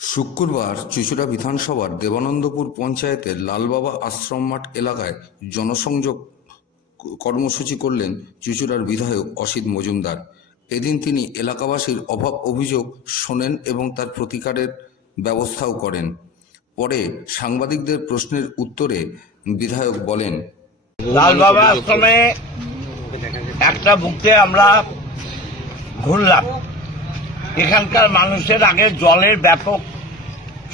শুক্রবার চুঁচুড়া বিধানসভার দেবানন্দপুর পঞ্চায়েতের লালবাবা আশ্রম মাঠ এলাকায় জনসংযোগ কর্মসূচি করলেন চুঁচুড়ার বিধায়ক অসিত মজুমদার। এদিন তিনি এলাকাবাসীর অভাব অভিযোগ শোনেন এবং তার প্রতিকারের ব্যবস্থাও করেন। পরে সাংবাদিকদের প্রশ্নের উত্তরে বিধায়ক বলেন, লালবাবা আশ্রমে একটা বুথে আমরা ঘুরলাম। এখানকার মানুষের আগে জলের ব্যাপক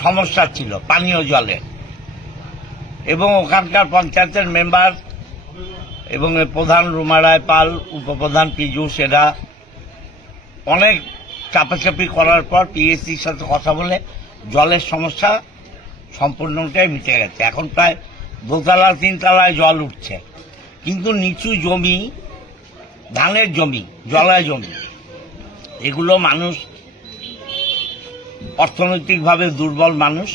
সমস্যা ছিল, পানীয় জলের, এবং ওখানকার পঞ্চায়েতের মেম্বার এবং প্রধান রুমা রায় পাল, উপপ্রধান পীযূষ, এরা অনেক চাপাচাপি করার পর পিএসসির সাথে কথা বলে জলের সমস্যা সম্পূর্ণটাই মিটে গেছে। এখন প্রায় দোতলা তিনতলায় জল উঠছে, কিন্তু নিচু জমি, ধানের জমি, জলায় জমি, এগুলো মানুষ অর্থনৈতিকভাবে দুর্বল মানুষ,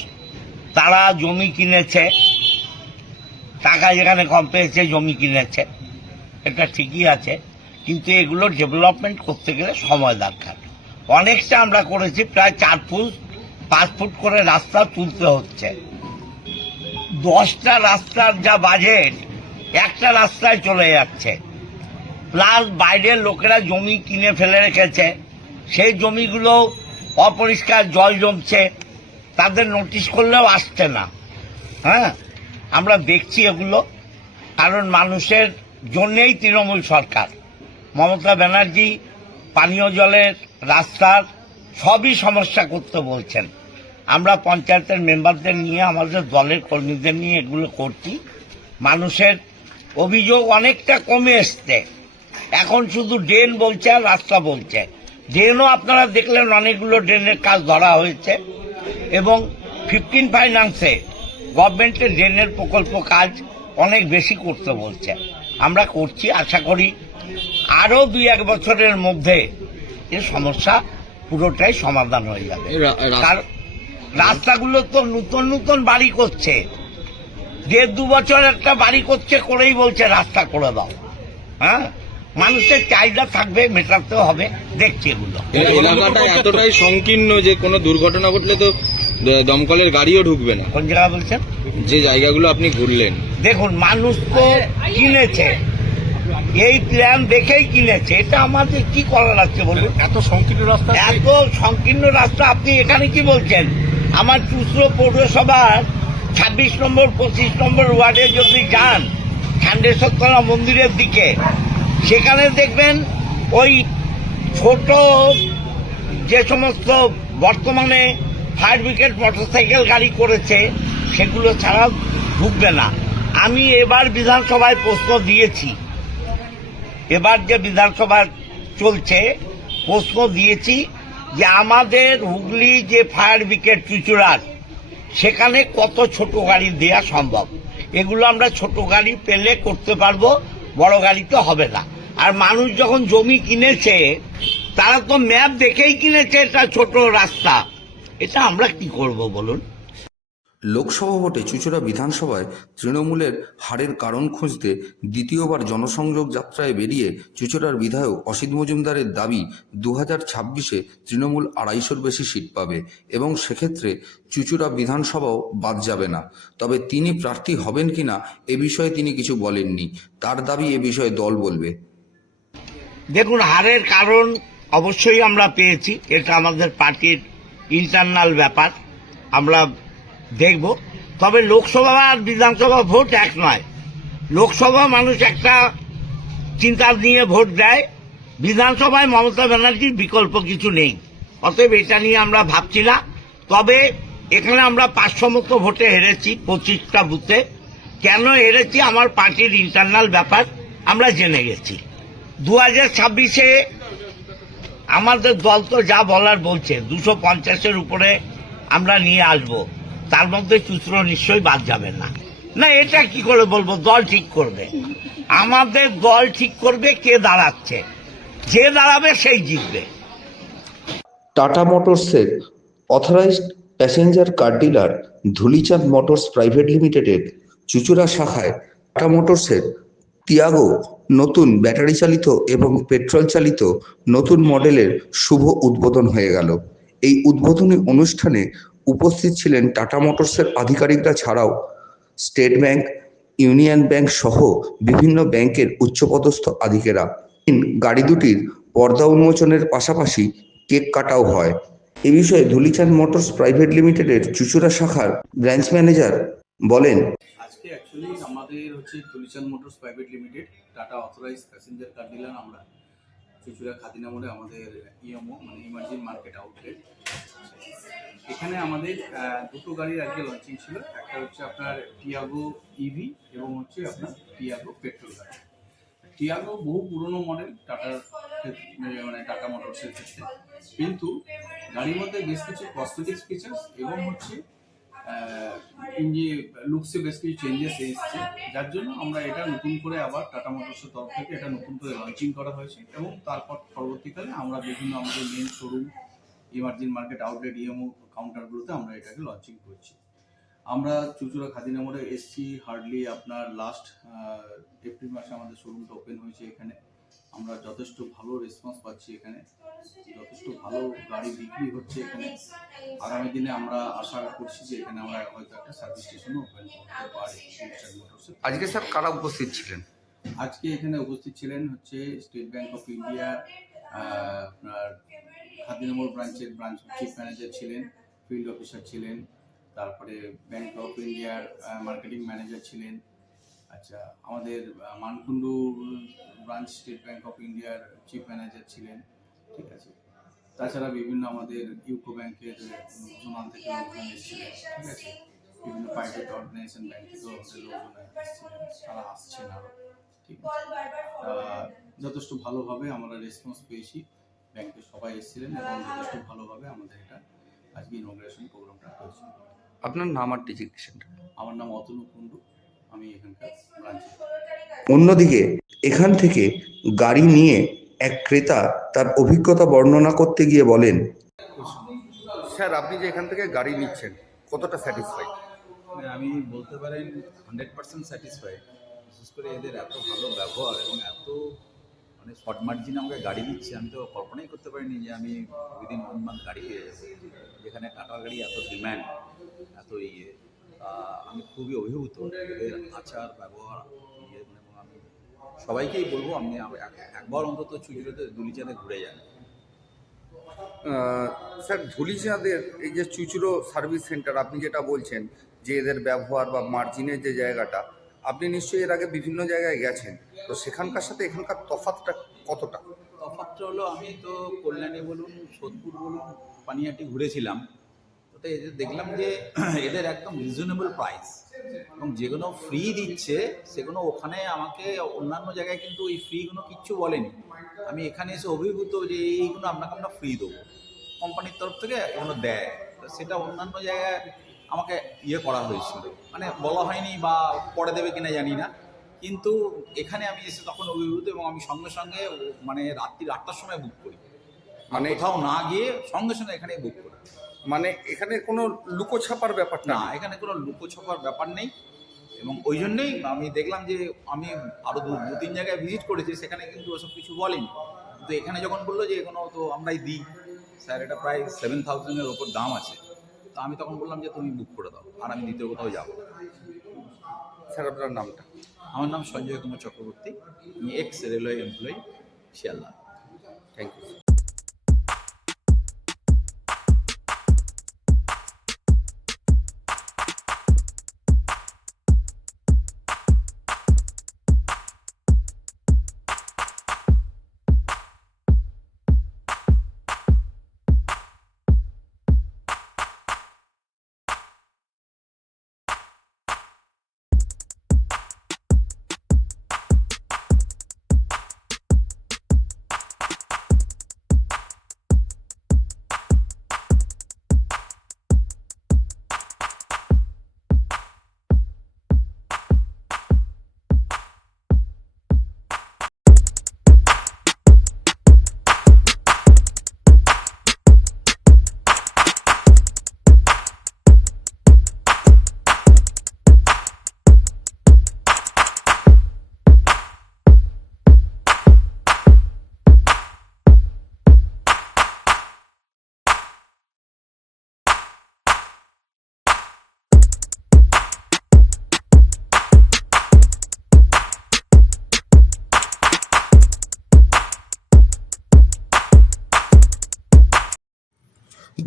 তারা জমি কিনেছে, টাকা যেখানে কম পেয়েছে জমি কিনেছে, এটা ঠিকই আছে, কিন্তু এগুলো ডেভেলপমেন্ট করতে গেলে সময় দরকার। অনেকটা আমরা করেছি, প্রায় 4 ফুট 5 ফুট করে রাস্তা তুলতে হচ্ছে। 10টা রাস্তার যা বাজেট একটা রাস্তায় চলে যাচ্ছে, প্লাস বাইরের লোকেরা জমি কিনে ফেলে রেখেছে, সেই জমিগুলো অপরিষ্কার, জল জমছে, তাদের নোটিশ করলেও আসছে না। হ্যাঁ, আমরা দেখছি এগুলো, কারণ মানুষের জন্যেই তৃণমূল সরকার, মমতা ব্যানার্জি পানীয় জলের, রাস্তার সবই সমস্যা করতে বলছেন। আমরা পঞ্চায়েতের মেম্বারদের নিয়ে, আমাদের দলের কর্মীদের নিয়ে এগুলো করছি। মানুষের অভিযোগ অনেকটা কমে এসছে, এখন শুধু ড্রেন বলছে আর রাস্তা বলছে। ড্রেনও আপনারা দেখলেন, অনেকগুলো ড্রেনের কাজ ধরা হয়েছে, এবং 15 ফাইন্যান্সে গভর্নমেন্টের ড্রেনের প্রকল্প কাজ অনেক বেশি করতে বলছে। আমরা করছি, আশা করি আরও 2-1 বছরের মধ্যে এর সমস্যা পুরোটাই সমাধান হয়ে যাবে। কারণ রাস্তাগুলো তো নতুন নতুন বাড়ি করছে, 1.5-2 বছর একটা বাড়ি করছে, করেই বলছে রাস্তা করে দাও। হ্যাঁ, মানুষের চাহিদা থাকবে, মেটাতে হবে, দেখছি এগুলো। এলাকাটা এতটাই সংকীর্ণ যে কোনো দুর্ঘটনা ঘটলে তো দমকলের গাড়িও ঢুকবে না। কোন জায়গা বলছেন? যে জায়গাগুলো আপনি ঘুরলেন, দেখুন, মানুষ তো কিনেছে, এই প্ল্যান দেখেই কিনেছে, এটা আমাদের কি করার আছে বলুন? এত সংকীর্ণ রাস্তা, এত সংকীর্ণ রাস্তা আপনি এখানে কি বলছেন? আমার চুঁচুড়া পৌরসভার 26 নম্বর 25 নম্বর ওয়ার্ডে যদি যান, খান্ডেশ্বরতলা মন্দিরের দিকে, সেখানে দেখবেন ওই ছোট যে সমস্ত বর্তমানে ফায়ার ব্রিগেড মোটরসাইকেল গাড়ি করেছে, সেগুলো ছাড়া ঢুকবে না। আমি এবার বিধানসভায় প্রশ্ন দিয়েছি, এবার যে বিধানসভা চলছে, প্রশ্ন দিয়েছি যে আমাদের হুগলি যে ফায়ার ব্রিগেড চুঁচুড়ার, সেখানে কত ছোট গাড়ি দেয়া সম্ভব। এগুলো আমরা ছোট গাড়ি পেলে করতে পারবো, বড় গাড়ি তো হবে না। আর মানুষ যখন জমি কিনেছে, তারা তো ম্যাপ দেখেই কিনেছে এটা ছোট রাস্তা, এটা আমরা কি করব বলুন? লোকসভা ভোটে চুঁচুড়া বিধানসভায় তৃণমূলের হারের কারণ খুঁজতে দ্বিতীয়বার জনসংযোগ যাত্রায় বেরিয়ে চুঁচুড়ার বিধায়ক অসিত মজুমদারের দাবি 2026-এ তৃণমূল 250-র বেশি সিট পাবে এবং সেক্ষেত্রে চুঁচুড়া বিধানসভাও বাদ যাবে না। তবে তিনি প্রার্থী হবেন কিনা এ বিষয়ে তিনি কিছু বলেননি। তার দাবি এ বিষয়ে দল বলবে। দেখুন, হারের কারণ অবশ্যই আমরা পেয়েছি, এটা আমাদের পার্টির ইন্টারনাল ব্যাপার, আমরা দেখব। তবে লোকসভা আর বিধানসভা ভোট এক নয়। লোকসভা মানুষ একটা চিন্তা নিয়ে ভোট দেয়, বিধানসভায় মমতা ব্যানার্জির বিকল্প কিছু নেই, অতএব এটা নিয়ে আমরা ভাবছি না। তবে এখানে আমরা 500 মতো ভোটে হেরেছি 25টা বুথে। কেন হেরেছি আমার পার্টির ইন্টারনাল ব্যাপার, আমরা জেনে গেছি। 2026-এ আমাদের দল তো যা বলার বলছে, 250-এর উপরে আমরা নিয়ে আসবো, তার মধ্যে চুঁচুড়া নিশ্চয়ই বাদ যাবে না। না, এটা কি করে বলবো? দল ঠিক করবে, আমাদের দল ঠিক করবে কে দাঁড়াচ্ছে, যে দাঁড়াবে সেই জিতবে। টাটা মোটরসের authorised passenger car dealer Dhulichand motors private লিমিটেডের চুঁচুড়া শাখায় টাটা মোটরসের তিয়াগো নতুন ব্যাটারি চালিত এবং পেট্রোল চালিত নতুন মডেলের শুভ উদ্বোধন হয়ে গেল। এই উদ্বোধনী অনুষ্ঠানে উপস্থিত ছিলেন টাটা মোটরসের আধিকারিকরা ছাড়াও স্টেট ব্যাংক, ইউনিয়ন ব্যাংক সহ বিভিন্ন ব্যাংকের উচ্চপদস্থ আধিকারিকেরা। গাড়ি দুটির পর্দা উন্মোচনের পাশাপাশি কেক কাটাও হয়। এ বিষয়ে ধুলিচাঁদ মোটরস প্রাইভেট লিমিটেডের চুঁচুড়া শাখার ব্রাঞ্চ ম্যানেজার বলেন, আজকে অ্যাকচুয়ালি আমাদের হচ্ছে Tulichand motors private limited Tata authorise passenger car dealer আমরা চুঁচুড়া খাদিনা মোড়ে আমাদের ইএমও মানে ইমার্জিং মার্কেট আউটলেট। এখানে আমাদের দুটো গাড়ির আজকে লঞ্চিং ছিল। একটা হচ্ছে আপনার টিয়াগো ইভি এবং হচ্ছে আপনার টিয়াগো পেট্রোল গাড়ি। টিয়াগো বহু পুরনো মডেল টাটার মানে টাটা মোটরসের ক্ষেত্রে, কিন্তু গাড়ির মধ্যে বেশ কিছু কসমেটিক্স ফিচার্স এবং হচ্ছে লুকসে বেশ কিছু চেঞ্জেস এসেছে, যার জন্য আমরা এটা নতুন করে আবার টাটা মোটরসের তরফ থেকে এটা নতুন করে লঞ্চিং করা হয়েছে এবং তারপর পরবর্তীকালে আমরা বিভিন্ন আমাদের main showroom emerging market outlet EMO কাউন্টারগুলোতে আমরা এটাকে লঞ্চিং করছি। আমরা চুঁচুড়া খাদিনা মোড়ে এসছি হার্ডলি আপনার লাস্ট এপ্রিল মাসে আমাদের শোরুমটা ওপেন হয়েছে। এখানে আমরা যথেষ্ট ভালো রেসপন্স পাচ্ছি, এখানে যথেষ্ট ভালো গাড়ি বিক্রি হচ্ছে এখানে। আগামী দিনে আমরা আশা করছি যে এখানে আমরা হয়তো একটা সার্ভিস স্টেশনও ওপেন করতে পারি তুলিচাঁদ মোটরসে। আজকে স্যার কারা উপস্থিত ছিলেন? আজকে এখানে উপস্থিত ছিলেন হচ্ছে স্টেট ব্যাংক অফ ইন্ডিয়া আপনার খাদিনা মোড় ব্রাঞ্চের ব্রাঞ্চ চিফ ম্যানেজার ছিলেন, ফিল্ড অফিসার ছিলেন, তারপরে ব্যাংক অফ ইন্ডিয়ার মার্কেটিং ম্যানেজার ছিলেন। আচ্ছা, আমাদের Mankundu branch state bank of ইন্ডিয়ার চিফ ম্যানেজার ছিলেন, ঠিক আছে। তাছাড়া বিভিন্ন আমাদের ইউকো ব্যাংকের জোনাল থেকে লোকজন এসেছিলেন, ঠিক আছে। বিভিন্ন প্রাইভেট অর্গানাইজেশন ব্যাংক থেকেও আমাদের লোকজন এসেছিলেন, তারা আসছেন আরও, ঠিক আছে। যথেষ্ট ভালোভাবে আমরা রেসপন্স পেয়েছি, ব্যাংকের সবাই এসেছিলেন এবং যথেষ্ট ভালোভাবে আমাদের এটা আজকে ইনগ্রেশন প্রোগ্রামটা হয়েছে। আপনার নাম আর ডেজিগনেশনটা? আমার নাম অতনু কুণ্ডু, আমি এখানকার ব্রাঞ্চে। অন্যদিকে এখান থেকে গাড়ি নিয়ে এক ক্রেতা তার অভিজ্ঞতা বর্ণনা করতে গিয়ে বলেন, স্যার, আপনি যে এখান থেকে গাড়ি নিচ্ছেন কতটা স্যাটিসফাই? মানে আমি বলতে পারেন 100% স্যাটিসফাইড। বিশেষ করে এদের এত ভালো ব্যবহার এবং এত মানে শর্ট মার্জিনে আমাকে গাড়ি দিচ্ছে, আমি তো কল্পনাই করতে পারিনি যে আমি উইদিন 1 মান্থ গাড়ি পেয়ে যাবো। যেখানে টাটা গাড়ি এত ডিম্যান্ড, এত আমি খুবই অভিভূত এদের আচার ব্যবহার এবং আমি সবাইকেই বলবো আপনি একবার অন্তত চুঁচুড়াতে ধুলিচাঁদে ঘুরে যান। স্যার, ধুলিচাঁদের এই যে চুঁচুড়ো সার্ভিস সেন্টার আপনি যেটা বলছেন যে এদের ব্যবহার বা মার্জিনের যে জায়গাটা, আপনি নিশ্চয়ই এর আগে বিভিন্ন জায়গায় গেছেন, তো সেখানকার সাথে এখানকার তফাৎটা কতটা? তফাৎটা হলো, আমি তো কল্যাণী বলুন, সোদপুর বলুন, পানিহাটি ঘুরেছিলাম, তো এদের দেখলাম যে এদের একদম রিজনেবল প্রাইস এবং যেগুলো ফ্রি দিচ্ছে সেগুলো ওখানে আমাকে অন্যান্য জায়গায় কিন্তু এই ফ্রিগুলো কিচ্ছু বলেনি। আমি এখানে এসে অভিভূত যে এইগুলো আপনাকে আমরা ফ্রি দেবো, কোম্পানির তরফ থেকে এগুলো দেয়। তো সেটা অন্যান্য জায়গায় আমাকে করা হয়েছিল, মানে বলা হয়নি বা পরে দেবে কিনা জানি না, কিন্তু এখানে আমি এসে তখন অভিভূত এবং আমি সঙ্গে সঙ্গে মানে রাত্রি 8টার সময় বুক করি, মানে কোথাও না গিয়ে সঙ্গে সঙ্গে এখানে বুক করি। মানে এখানে কোনো লুকোছাপার ব্যাপার না, এখানে কোনো লুকোছাপার ব্যাপার নেই এবং ওই জন্যই আমি দেখলাম যে আমি আরও 2-3 জায়গায় ভিজিট করেছি, সেখানে কিন্তু ওসব কিছু বলেনি, কিন্তু এখানে যখন বললো যে এখনো তো আমরাই দিই স্যার, এটা প্রায় 7,000-এর ওপর দাম আছে, তো আমি তখন বললাম যে তুমি বুক করে দাও, আর আমি দ্বিতীয় কোথাও যাবো। স্যার, আপনার নামটা? আমার নাম সঞ্জয় কুমার চক্রবর্তী, আমি ex railway employee, Sealdah. Thank you.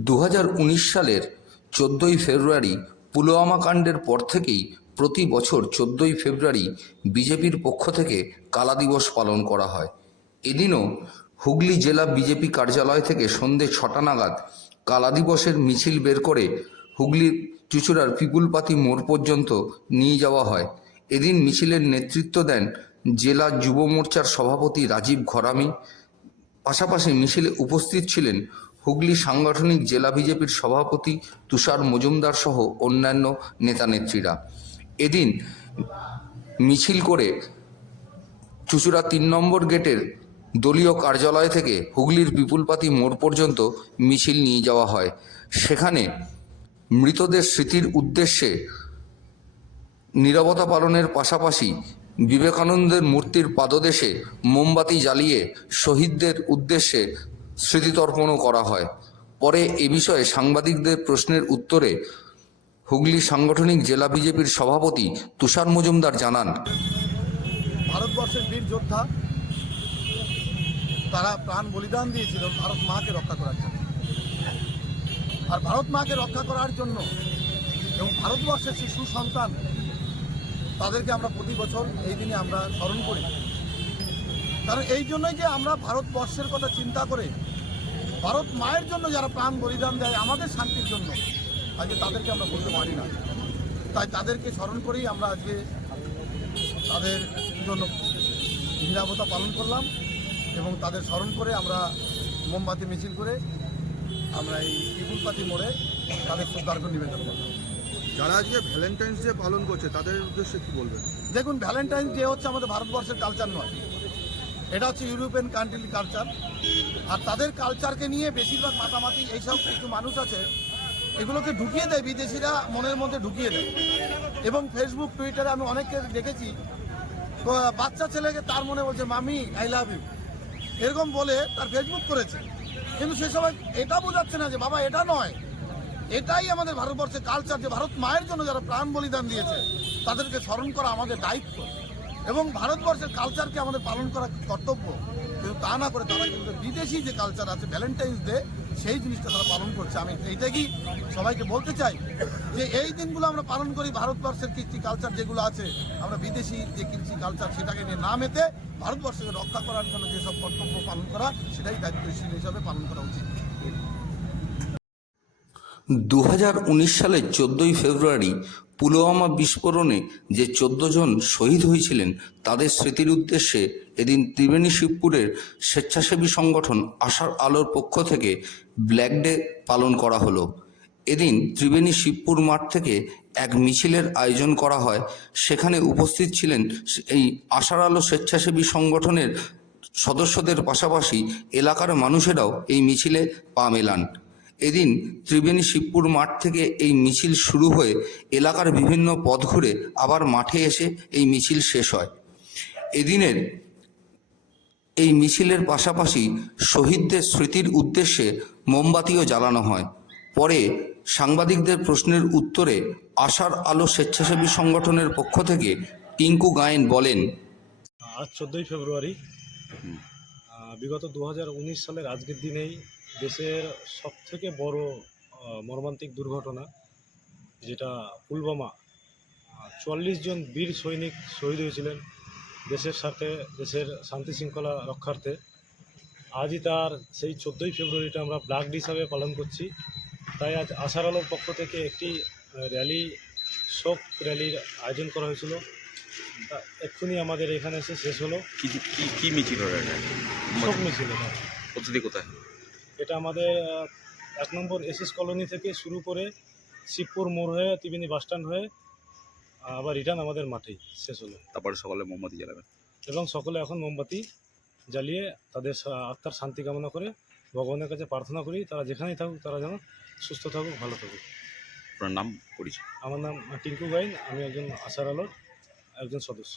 2019 সালের 14ই ফেব্রুয়ারি পুলওয়ামা কাণ্ডের পর থেকেই প্রতি বছর 14ই ফেব্রুয়ারি বিজেপির পক্ষ থেকে কালা দিবস পালন করা হয়। এদিনও হুগলি জেলা বিজেপি কার্যালয় থেকে সন্ধে 6টা নাগাদ কালা দিবসের মিছিল বের করে হুগলির চুঁচুড়ার পিপুলপাতি মোড় পর্যন্ত নিয়ে যাওয়া হয়। এদিন মিছিলের নেতৃত্ব দেন জেলা যুব মোর্চার সভাপতি রাজীব ঘরামি। পাশাপাশি মিছিলে উপস্থিত ছিলেন হুগলি সাংগঠনিক জেলা বিজেপির সভাপতি তুষার মজুমদার সহ অন্যান্য নেতানেত্রীরা। এদিন মিছিল করে চুঁচুড়া 3 নম্বর গেটের দলীয় কার্যালয় থেকে হুগলির পিপুলপাতি মোড় পর্যন্ত মিছিল নিয়ে যাওয়া হয়। সেখানে মৃতদের স্মৃতির উদ্দেশ্যে নীরবতা পালনের পাশাপাশি বিবেকানন্দের মূর্তির পাদদেশে মোমবাতি জ্বালিয়ে শহীদদের উদ্দেশ্যে স্মৃতিতর্পণও করা হয়। পরে এ বিষয়ে সাংবাদিকদের প্রশ্নের উত্তরে হুগলি সাংগঠনিক জেলা বিজেপির সভাপতি তুষার মজুমদার জানান, ভারতবর্ষের বীর যোদ্ধা তারা প্রাণ বলিদান দিয়েছিল ভারত মাকে রক্ষা করার জন্য। আর ভারত মাকে রক্ষা করার জন্য এবং ভারতবর্ষের শিশু সন্তান তাদেরকে আমরা প্রতি বছর এই দিনে আমরা স্মরণ করি। কারণ এই জন্যই যে আমরা ভারতবর্ষের কথা চিন্তা করে ভারত মায়ের জন্য যারা প্রাণ বলিদান দেয় আমাদের শান্তির জন্য, আজকে তাদেরকে আমরা বলতে পারি না। তাই তাদেরকে স্মরণ করেই আমরা আজকে তাদের জন্য নীরবতা পালন করলাম এবং তাদের স্মরণ করে আমরা মোমবাতি মিছিল করে আমরা এই পিপুলপাতি মোড়ে তাদের শ্রদ্ধার্ঘ্য নিবেদন করলাম। যারা আজকে ভ্যালেন্টাইন্স ডে পালন করছে তাদের উদ্দেশ্যে কি বলবেন? দেখুন, ভ্যালেন্টাইন্স ডে হচ্ছে আমাদের ভারতবর্ষের কালচার নয়, এটা হচ্ছে ইউরোপিয়ান কান্ট্রির কালচার। আর তাদের কালচারকে নিয়ে বেশিরভাগ মাতামাতি এইসব কিছু মানুষ আছে এগুলোকে ঢুকিয়ে দেয়, বিদেশিরা মনের মধ্যে ঢুকিয়ে দেয়। এবং ফেসবুক টুইটারে আমি অনেককে দেখেছি বাচ্চা ছেলেকে তার মনে বলছে মামি আই লাভ ইউ, এরকম বলে তার ফেসবুক করেছে। কিন্তু সে সবাই এটা বোঝাচ্ছে না যে বাবা এটা নয়, এটাই আমাদের ভারতবর্ষের কালচার, যে ভারত মায়ের জন্য যারা প্রাণ বলিদান দিয়েছে তাদেরকে স্মরণ করা আমাদের দায়িত্ব এবং ভারতবর্ষের কালচারকে আমাদের পালন করা কর্তব্য। কিন্তু তা না করে তারা কিন্তু বিদেশি যে কালচার আছে ভ্যালেন্টাইন্স ডে সেই জিনিসটা তারা পালন করছে। আমি এইটাকেই সবাইকে বলতে চাই যে এই দিনগুলো আমরা পালন করি ভারতবর্ষের কৃষি কালচার যেগুলো আছে, আমরা বিদেশি যে কৃষি কালচার সেটাকে নিয়ে না মেতে ভারতবর্ষকে রক্ষা করার জন্য যেসব কর্তব্য পালন করা সেটাই দায়িত্বশীল হিসাবে পালন করা উচিত। 2019 সালের 14ই ফেব্রুয়ারি পুলওয়ামা বিস্ফোরণে যে 14 জন শহীদ হয়েছিলেন তাদের স্মৃতির উদ্দেশ্যে এদিন ত্রিবেণী শিবপুরের স্বেচ্ছাসেবী সংগঠন আশার আলোর পক্ষ থেকে ব্ল্যাক ডে পালন করা হলো। এদিন ত্রিবেণী শিবপুর মাঠ থেকে এক মিছিলের আয়োজন করা হয়। সেখানে উপস্থিত ছিলেন এই আশার আলো স্বেচ্ছাসেবী সংগঠনের সদস্যদের পাশাপাশি এলাকার মানুষেরাও এই মিছিলে পা মেলান। এদিন ত্রিবেণী শিবপুর মাঠ থেকে এই মিছিল শুরু হয়ে এলাকার বিভিন্ন পথ ঘুরে আবার মাঠে এসে এই মিছিল শেষ হয়। এদিনের এই মিছিলের পাশাপাশি শহীদদের স্মৃতির উদ্দেশ্যে মোমবাতিও জ্বালানো হয়। পরে সাংবাদিকদের প্রশ্নের উত্তরে আশার আলো স্বেচ্ছাসেবী সংগঠনের পক্ষ থেকে টিঙ্কু গায়েন বলেন, আজ 14ই ফেব্রুয়ারি বিগত 2019 সালের আজকের দিনেই দেশের সবথেকে বড় মর্মান্তিক দুর্ঘটনা যেটা পুলওয়ামা 44 জন বীর সৈনিক শহীদ হয়েছিলেন দেশের সাথে, দেশের শান্তি শৃঙ্খলা রক্ষার্থে। আজই তার সেই 14ই ফেব্রুয়ারিটা আমরা ব্ল্যাক ডে হিসাবে পালন করছি। তাই আজ আশার আলোর পক্ষ থেকে একটি র্যালি, শোক র্যালির আয়োজন করা হয়েছিল। তা এক্ষুনি আমাদের এখানে এসে শেষ হলো। কি মিছিল হলো? শোক মিছিল। কোথায়? এটা আমাদের 1 নম্বর এসএস কলোনি থেকে শুরু করে শিবপুর মোড় হয়ে ত্রিবেণী বাসস্ট্যান্ড হয়ে আবার রিটার্ন আমাদের মাঠেই শেষ হলো। তারপরে সকালে মোমবাতি জ্বালাবেন এবং সকলে এখন মোমবাতি জ্বালিয়ে তাদের আত্মার শান্তি কামনা করে ভগবানের কাছে প্রার্থনা করি তারা যেখানেই থাকুক তারা যেন সুস্থ থাকুক, ভালো থাকুক। আপনার নাম পরিচয়? আমার নাম টিঙ্কু গাইন, আমি একজন আশার আলোর একজন সদস্য।